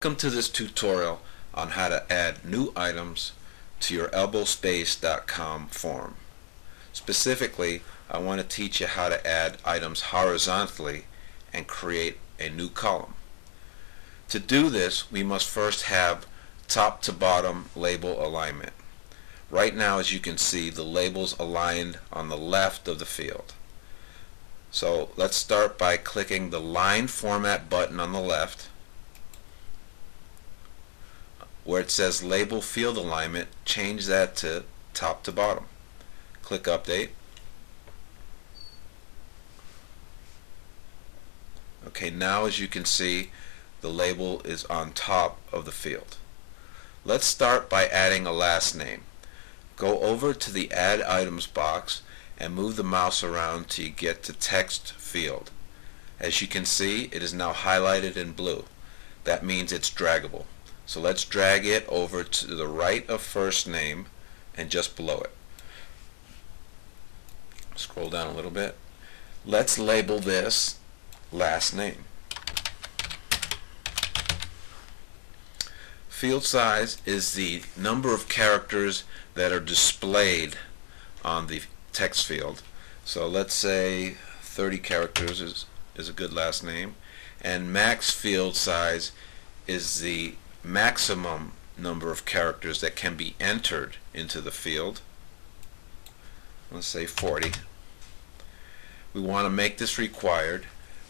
Welcome to this tutorial on how to add new items to your elbowspace.com form. Specifically, I want to teach you how to add items horizontally and create a new column. To do this, we must first have top to bottom label alignment. Right now, as you can see, the labels aligned on the left of the field. So let's start by clicking the line format button on the left. Where it says label field alignment, change that to top to bottom. Click update. Okay, now as you can see, the label is on top of the field. Let's start by adding a last name. Go over to the add items box and move the mouse around till you get to text field. As you can see, it is now highlighted in blue. That means it's draggable. So let's drag it over to the right of first name and just below it. Scroll down a little bit. Let's label this last name. Field size is the number of characters that are displayed on the text field. So let's say 30 characters is a good last name. And max field size is the maximum number of characters that can be entered into the field. Let's say 40. We want to make this required.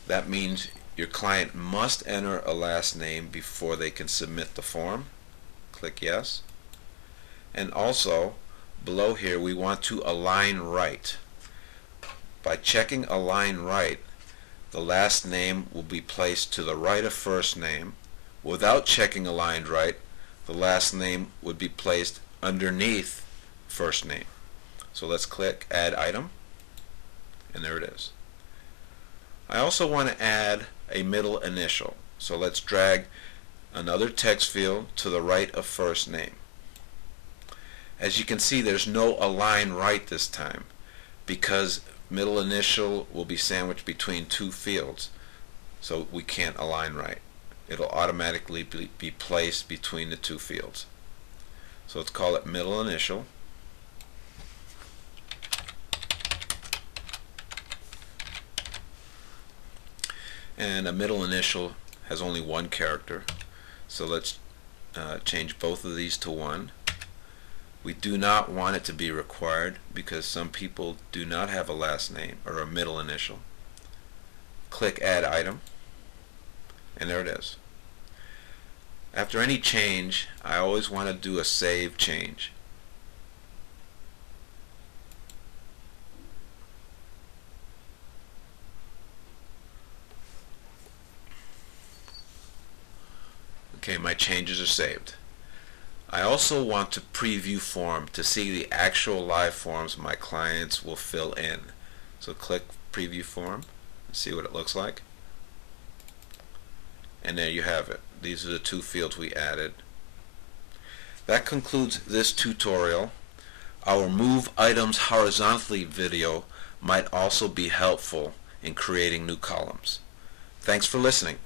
That means your client must enter a last name before they can submit the form. Click yes. And also below here we want to align right. By checking align right, the last name will be placed to the right of first name. Without checking aligned right, the last name would be placed underneath first name. So let's click add item, and there it is. I also want to add a middle initial. So let's drag another text field to the right of first name. As you can see, there's no align right this time because middle initial will be sandwiched between two fields, so we can't align right. It'll automatically be placed between the two fields. So let's call it middle initial. And a middle initial has only one character. So let's change both of these to 1. We do not want it to be required because some people do not have a last name or a middle initial. Click add item. And there it is. After any change, I always want to do a save change. Okay, my changes are saved. I also want to preview form to see the actual live forms my clients will fill in. So click preview form and see what it looks like. And there you have it. These are the two fields we added. That concludes this tutorial. Our Move Items Horizontally video might also be helpful in creating new columns. Thanks for listening.